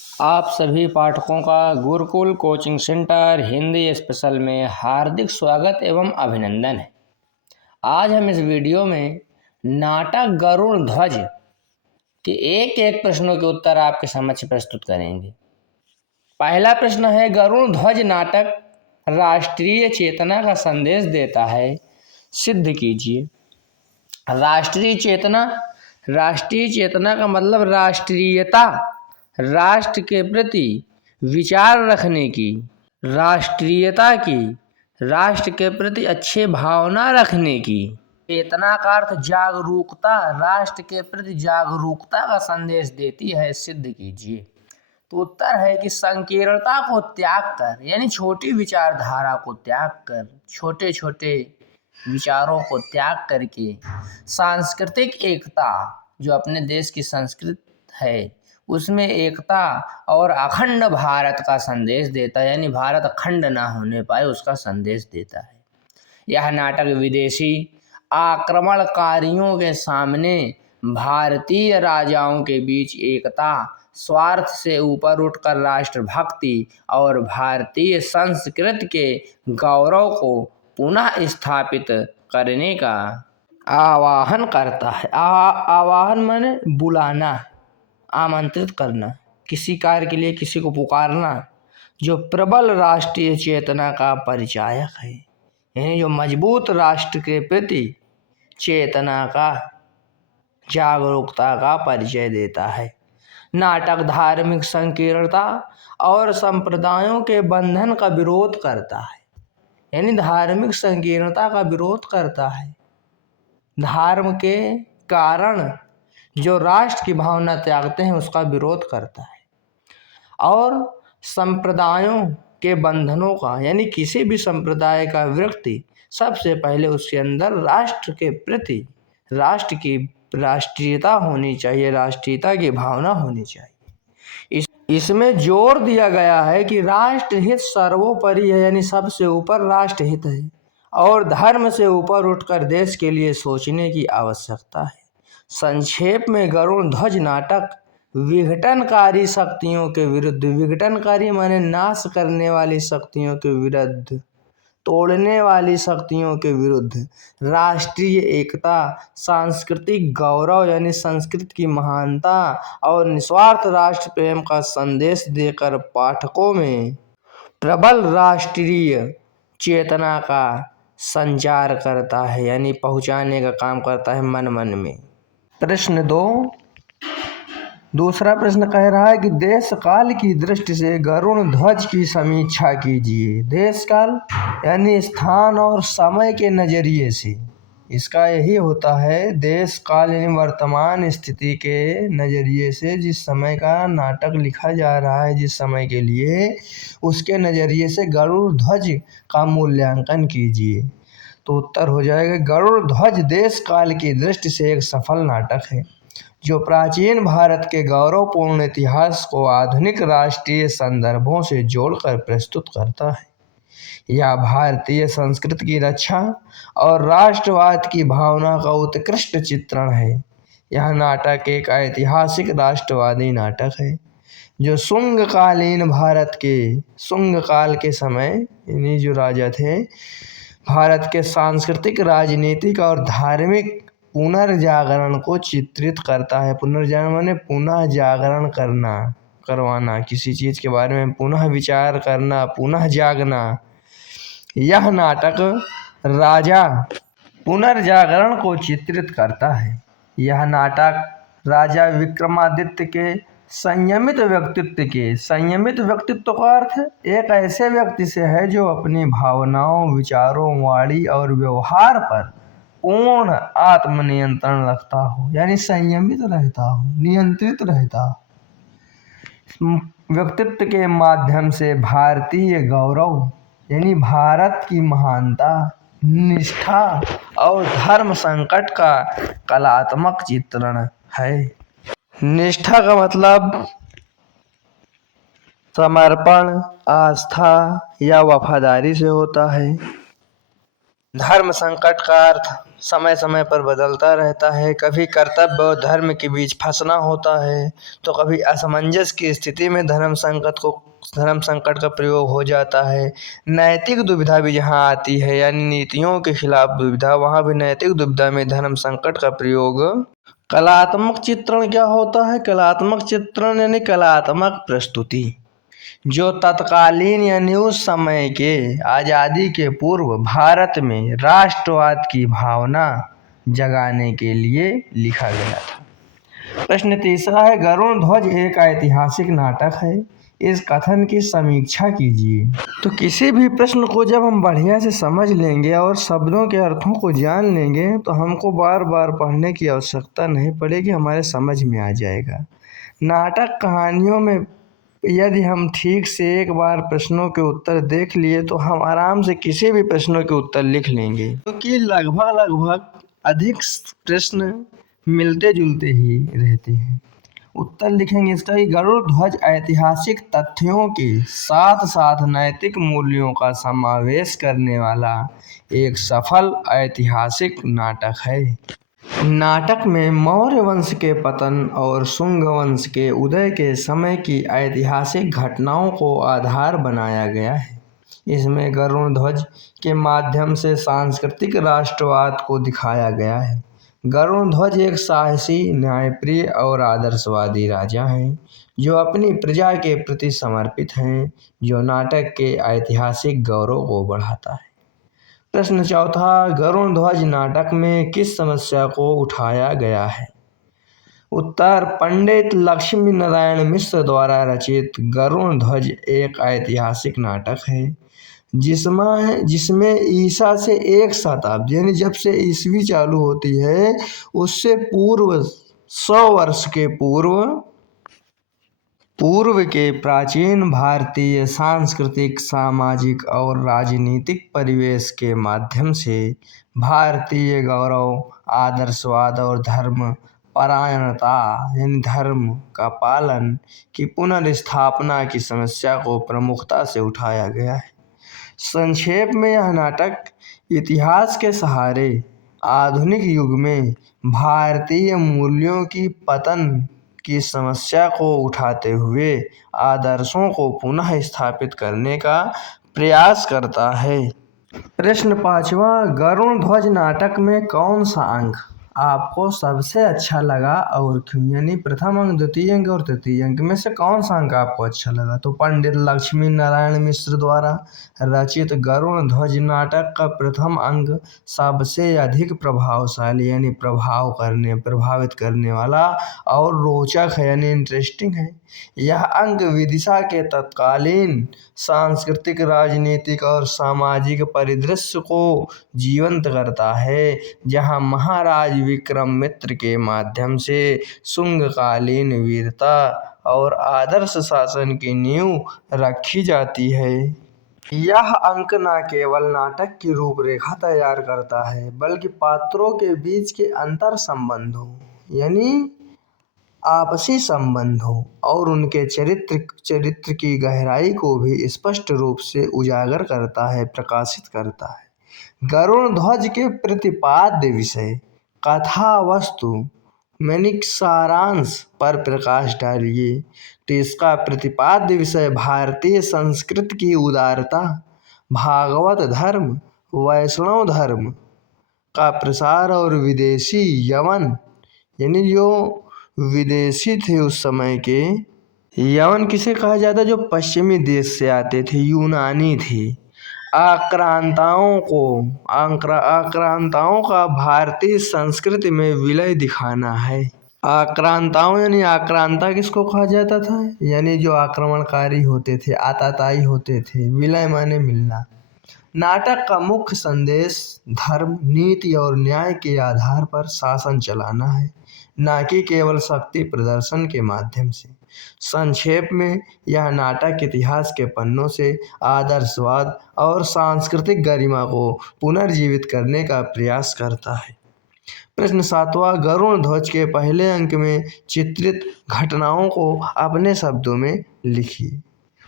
आप सभी पाठकों का Gurukul coaching centre Hindi special में हार्दिक स्वागत एवं अभिनंदन है। आज हम इस वीडियो में नाटक गरुड़ ध्वज के एक एक प्रश्नों के उत्तर आपके समक्ष प्रस्तुत करेंगे। पहला प्रश्न है, गरुड़ ध्वज नाटक राष्ट्रीय चेतना का संदेश देता है, सिद्ध कीजिए। राष्ट्रीय चेतना का मतलब राष्ट्रीयता, राष्ट्र के प्रति विचार रखने की, राष्ट्रीयता की, राष्ट्र के प्रति अच्छे भावना रखने की। चेतना का अर्थ जागरूकता, राष्ट्र के प्रति जागरूकता का संदेश देती है, सिद्ध कीजिए। तो उत्तर है कि संकीर्णता को त्याग कर, यानी छोटी विचारधारा को त्याग कर, छोटे छोटे विचारों को त्याग करके सांस्कृतिक एकता, जो अपने देश की संस्कृति है उसमें एकता और अखंड भारत का संदेश देता है, यानी भारत अखंड ना होने पाए उसका संदेश देता है। यह नाटक विदेशी आक्रमणकारियों के सामने भारतीय राजाओं के बीच एकता, स्वार्थ से ऊपर उठकर राष्ट्रभक्ति और भारतीय संस्कृति के गौरव को पुनः स्थापित करने का आह्वान करता है। आह्वान माने बुलाना, आमंत्रित करना, किसी कार्य के लिए किसी को पुकारना, जो प्रबल राष्ट्रीय चेतना का परिचायक है, यानी जो मजबूत राष्ट्र के प्रति चेतना का, जागरूकता का परिचय देता है। नाटक धार्मिक संकीर्णता और संप्रदायों के बंधन का विरोध करता है, यानी धार्मिक संकीर्णता का विरोध करता है। धर्म के कारण जो राष्ट्र की भावना त्यागते हैं उसका विरोध करता है, और संप्रदायों के बंधनों का, यानी किसी भी संप्रदाय का व्यक्ति सबसे पहले उसके अंदर राष्ट्र के प्रति, राष्ट्र की राष्ट्रीयता होनी चाहिए, राष्ट्रीयता की भावना होनी चाहिए। इसमें जोर दिया गया है कि राष्ट्रहित सर्वोपरि है, यानी सबसे ऊपर राष्ट्रहित है, और धर्म से ऊपर उठकर देश के लिए सोचने की आवश्यकता है। संक्षेप में गरुड़ ध्वज नाटक विघटनकारी शक्तियों के विरुद्ध, विघटनकारी माने नाश करने वाली शक्तियों के विरुद्ध, तोड़ने वाली शक्तियों के विरुद्ध राष्ट्रीय एकता, सांस्कृतिक गौरव यानी संस्कृति की महानता और निस्वार्थ राष्ट्र प्रेम का संदेश देकर पाठकों में प्रबल राष्ट्रीय चेतना का संचार करता है, यानी पहुंचाने का काम करता है मन मन में। प्रश्न 2, दूसरा प्रश्न कह रहा है कि देश काल की दृष्टि से गरुड़ ध्वज की समीक्षा कीजिए। देश काल यानी स्थान और समय के नज़रिए से, इसका यही होता है, देश काल यानी वर्तमान स्थिति के नज़रिए से, जिस समय का नाटक लिखा जा रहा है, जिस समय के लिए, उसके नज़रिए से गरुड़ ध्वज का मूल्यांकन कीजिए। तो उत्तर हो जाएगा, गरुड़ ध्वज देश काल की दृष्टि से एक सफल नाटक है, जो प्राचीन भारत के गौरवपूर्ण इतिहास को आधुनिक राष्ट्रीय संदर्भों से जोड़कर प्रस्तुत करता है। यह भारतीय संस्कृति की रक्षा और राष्ट्रवाद की भावना का उत्कृष्ट चित्रण है। यह नाटक एक ऐतिहासिक राष्ट्रवादी नाटक है, जो शुंगकालीन भारत के, शुंग काल के समय, यानी जो राजा थे, भारत के सांस्कृतिक, राजनीतिक और धार्मिक पुनर्जागरण को चित्रित करता है। पुनर्जागरण माने पुनः जागरण करना, करवाना, किसी चीज़ के बारे में पुनः विचार करना, पुनः जागना। यह नाटक राजा पुनर्जागरण को चित्रित करता है। यह नाटक राजा विक्रमादित्य के संयमित व्यक्तित्व का अर्थ एक ऐसे व्यक्ति से है जो अपनी भावनाओं, विचारों, वाणी और व्यवहार पर पूर्ण आत्मनियंत्रण रखता हो, यानी संयमित रहता हो, नियंत्रित रहता हो। व्यक्तित्व के माध्यम से भारतीय गौरव यानी भारत की महानता, निष्ठा और धर्म संकट का कलात्मक चित्रण है। निष्ठा का मतलब समर्पण, आस्था या वफादारी से होता है। धर्म संकट का अर्थ समय समय पर बदलता रहता है। कभी कर्तव्य और धर्म के बीच फंसना होता है तो कभी असमंजस की स्थिति में धर्म संकट का प्रयोग हो जाता है। नैतिक दुविधा भी जहाँ आती है, यानी नीतियों के खिलाफ दुविधा, वहाँ भी नैतिक दुविधा में धर्म संकट का प्रयोग। कलात्मक चित्रण क्या होता है? कलात्मक चित्रण यानी कलात्मक प्रस्तुति, जो तत्कालीन यानी उस समय के आज़ादी के पूर्व भारत में राष्ट्रवाद की भावना जगाने के लिए लिखा गया था। प्रश्न तीसरा है, गरुड़ ध्वज एक ऐतिहासिक नाटक है, इस कथन की समीक्षा कीजिए। तो किसी भी प्रश्न को जब हम बढ़िया से समझ लेंगे और शब्दों के अर्थों को जान लेंगे तो हमको बार बार पढ़ने की आवश्यकता नहीं पड़ेगी, हमारे समझ में आ जाएगा। नाटक कहानियों में यदि हम ठीक से एक बार प्रश्नों के उत्तर देख लिए तो हम आराम से किसी भी प्रश्नों के उत्तर लिख लेंगे, क्योंकि लगभग अधिक प्रश्न मिलते जुलते ही रहते हैं। उत्तर लिखेंगे इसका कि गरुड़ ध्वज ऐतिहासिक तथ्यों के साथ साथ नैतिक मूल्यों का समावेश करने वाला एक सफल ऐतिहासिक नाटक है। नाटक में मौर्य वंश के पतन और शुंग वंश के उदय के समय की ऐतिहासिक घटनाओं को आधार बनाया गया है। इसमें गरुड़ ध्वज के माध्यम से सांस्कृतिक राष्ट्रवाद को दिखाया गया है। गरुड़ ध्वज एक साहसी, न्यायप्रिय और आदर्शवादी राजा हैं जो अपनी प्रजा के प्रति समर्पित हैं, जो नाटक के ऐतिहासिक गौरव को बढ़ाता है। प्रश्न चौथा, गरुड़ ध्वज नाटक में किस समस्या को उठाया गया है? उत्तर, पंडित लक्ष्मी नारायण मिश्र द्वारा रचित गरुड़ ध्वज एक ऐतिहासिक नाटक है जिसमें ईसा से 1 शताब्दी यानी जब से ईस्वी चालू होती है उससे पूर्व 100 वर्ष के पूर्व के प्राचीन भारतीय सांस्कृतिक, सामाजिक और राजनीतिक परिवेश के माध्यम से भारतीय गौरव, आदर्शवाद और धर्म परायणता यानी धर्म का पालन की पुनर्स्थापना की समस्या को प्रमुखता से उठाया गया है। संक्षेप में यह नाटक इतिहास के सहारे आधुनिक युग में भारतीय मूल्यों की पतन की समस्या को उठाते हुए आदर्शों को पुनः स्थापित करने का प्रयास करता है। प्रश्न 5वां, गरुड़ ध्वज नाटक में कौन सा अंक आपको सबसे अच्छा लगा और क्यों? यानी प्रथम अंक, द्वितीय अंक और तृतीय अंक में से कौन सा अंक आपको अच्छा लगा? तो पंडित लक्ष्मी नारायण मिश्र द्वारा रचित गरुड़ ध्वज नाटक का प्रथम अंक सबसे अधिक प्रभावशाली यानी प्रभावित करने वाला और रोचक है यानी इंटरेस्टिंग है। यह अंक विदिशा के तत्कालीन सांस्कृतिक, राजनीतिक और सामाजिक परिदृश्य को जीवंत करता है, जहां महाराज विक्रमादित्य के माध्यम से शुंगकालीन वीरता और आदर्श शासन की नींव रखी जाती है। यह अंक न केवल नाटक की रूपरेखा तैयार करता है बल्कि पात्रों के बीच के अंतर संबंधों यानी आपसी संबंधों और उनके चरित्र की गहराई को भी स्पष्ट रूप से उजागर करता है, प्रकाशित करता है। गरुड़ ध्वज के प्रतिपाद्य विषय, कथा वस्तु यानी सारांश पर प्रकाश डालिए। तो इसका प्रतिपाद्य विषय भारतीय संस्कृति की उदारता, भागवत धर्म, वैष्णव धर्म का प्रसार और विदेशी यवन यानी जो विदेशी थे उस समय के, यवन किसे कहा जाता है? जो पश्चिमी देश से आते थे, यूनानी थे। आक्रांताओं का भारतीय संस्कृति में विलय दिखाना है। आक्रांताओं यानी आक्रांता किसको कहा जाता था? यानी जो आक्रमणकारी होते थे, आताताई होते थे। विलय माने मिलना। नाटक का मुख्य संदेश धर्म, नीति और न्याय के आधार पर शासन चलाना है, न कि केवल शक्ति प्रदर्शन के माध्यम से। संक्षेप में यह नाटक इतिहास के पन्नों से आदर्शवाद और सांस्कृतिक गरिमा को पुनर्जीवित करने का प्रयास करता है। प्रश्न 7वां, गरुड़ ध्वज के पहले अंक में चित्रित घटनाओं को अपने शब्दों में लिखिए।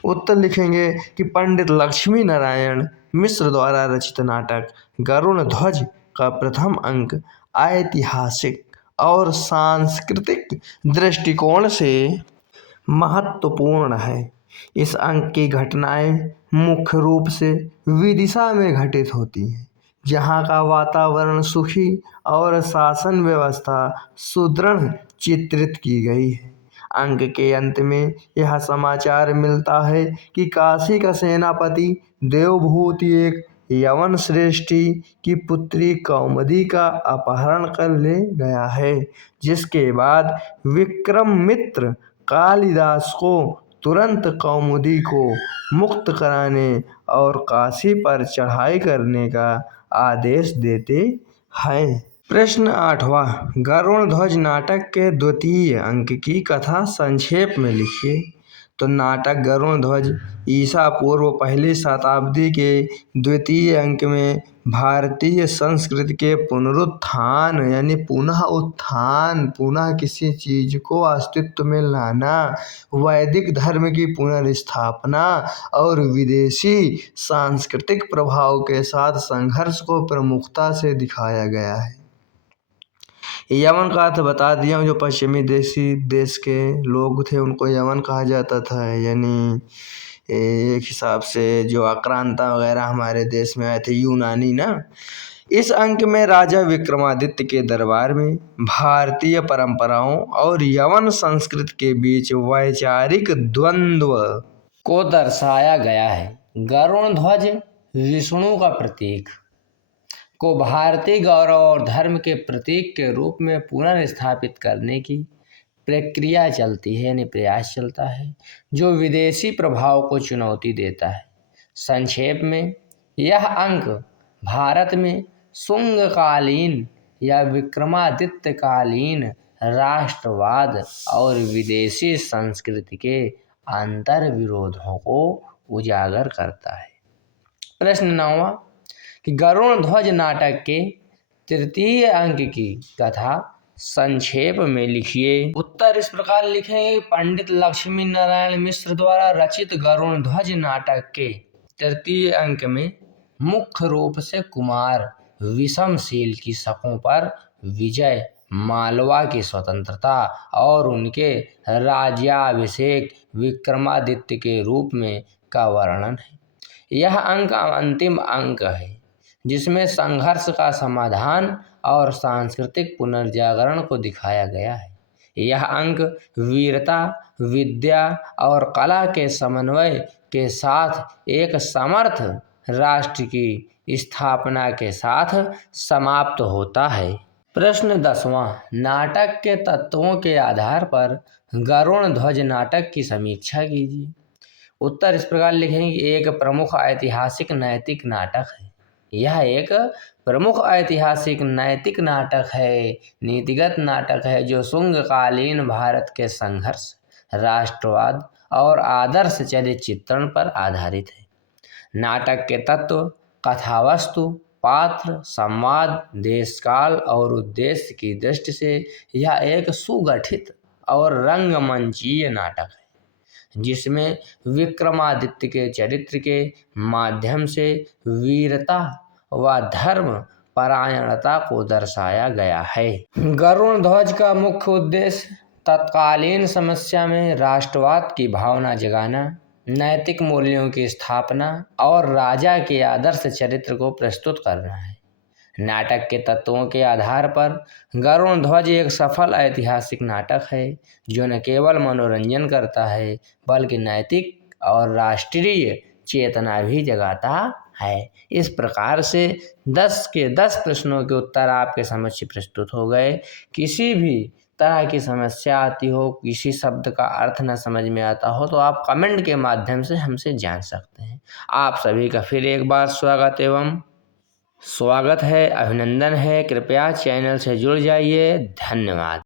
उत्तर लिखेंगे कि पंडित लक्ष्मी नारायण मिश्र द्वारा रचित नाटक गरुण ध्वज का प्रथम अंक ऐतिहासिक और सांस्कृतिक दृष्टिकोण से महत्वपूर्ण है। इस अंक की घटनाएं मुख्य रूप से विदिशा में घटित होती हैं, जहाँ का वातावरण सुखी और शासन व्यवस्था सुदृढ़ चित्रित की गई है। अंक के अंत में यह समाचार मिलता है कि काशी का सेनापति देवभूति एक यवन श्रेष्ठी की पुत्री कौमुदी का अपहरण कर ले गया है, जिसके बाद विक्रमित्र कालिदास को तुरंत कौमुदी को मुक्त कराने और काशी पर चढ़ाई करने का आदेश देते हैं। प्रश्न 8वां, गरुण ध्वज नाटक के द्वितीय अंक की कथा संक्षेप में लिखिए। तो नाटक गरुण ध्वज ईसा पूर्व पहली शताब्दी के द्वितीय अंक में भारतीय संस्कृति के पुनरुत्थान यानी पुनः उत्थान, पुनः किसी चीज को अस्तित्व में लाना, वैदिक धर्म की पुनर्स्थापना और विदेशी सांस्कृतिक प्रभाव के साथ संघर्ष को प्रमुखता से दिखाया गया है। यवन का अर्थ बता दिया हूँ, जो पश्चिमी देश के लोग थे उनको यवन कहा जाता था, यानी एक हिसाब से जो आक्रांता वगैरह हमारे देश में आए थे यूनानी ना। इस अंक में राजा विक्रमादित्य के दरबार में भारतीय परंपराओं और यवन संस्कृति के बीच वैचारिक द्वंद्व को दर्शाया गया है। गरुण ध्वज विष्णु का प्रतीक को भारतीय गौरव और धर्म के प्रतीक के रूप में पुनर्स्थापित करने की प्रक्रिया चलती है, यानी प्रयास चलता है, जो विदेशी प्रभाव को चुनौती देता है। संक्षेप में यह अंक भारत में शुंगकालीन या विक्रमादित्यकालीन राष्ट्रवाद और विदेशी संस्कृति के अंतर विरोधों को उजागर करता है। प्रश्न 9वां कि गरुण ध्वज नाटक के तृतीय अंक की कथा संक्षेप में लिखिए। उत्तर इस प्रकार लिखेंगे, पंडित लक्ष्मी नारायण मिश्र द्वारा रचित गरुण ध्वज नाटक के तृतीय अंक में मुख्य रूप से कुमार विषमशील की शकों पर विजय, मालवा की स्वतंत्रता और उनके राज्याभिषेक विक्रमादित्य के रूप में का वर्णन है। यह अंक अंतिम अंक है जिसमें संघर्ष का समाधान और सांस्कृतिक पुनर्जागरण को दिखाया गया है। यह अंक वीरता, विद्या और कला के समन्वय के साथ एक समर्थ राष्ट्र की स्थापना के साथ समाप्त होता है। प्रश्न 10वां, नाटक के तत्वों के आधार पर गरुण ध्वज नाटक की समीक्षा कीजिए। उत्तर इस प्रकार लिखेंगे, एक प्रमुख ऐतिहासिक नैतिक नाटक है। यह एक प्रमुख ऐतिहासिक नैतिक नाटक है, नीतिगत नाटक है, जो शुंगकालीन भारत के संघर्ष, राष्ट्रवाद और आदर्श चरित्र चित्रण पर आधारित है। नाटक के तत्व, कथावस्तु, पात्र, संवाद, देशकाल और उद्देश्य की दृष्टि से यह एक सुगठित और रंगमंचीय नाटक है, जिसमें विक्रमादित्य के चरित्र के माध्यम से वीरता व धर्म परायणता को दर्शाया गया है। गरुण ध्वज का मुख्य उद्देश्य तत्कालीन समस्या में राष्ट्रवाद की भावना जगाना, नैतिक मूल्यों की स्थापना और राजा के आदर्श चरित्र को प्रस्तुत करना है। नाटक के तत्वों के आधार पर गरुण ध्वज एक सफल ऐतिहासिक नाटक है, जो न केवल मनोरंजन करता है बल्कि नैतिक और राष्ट्रीय चेतना भी जगाता है। इस प्रकार से 10 के 10 प्रश्नों के उत्तर आपके समक्ष प्रस्तुत हो गए। किसी भी तरह की समस्या आती हो, किसी शब्द का अर्थ न समझ में आता हो, तो आप कमेंट के माध्यम से हमसे जान सकते हैं। आप सभी का फिर एक बार स्वागत है, अभिनंदन है। कृपया चैनल से जुड़ जाइए। धन्यवाद।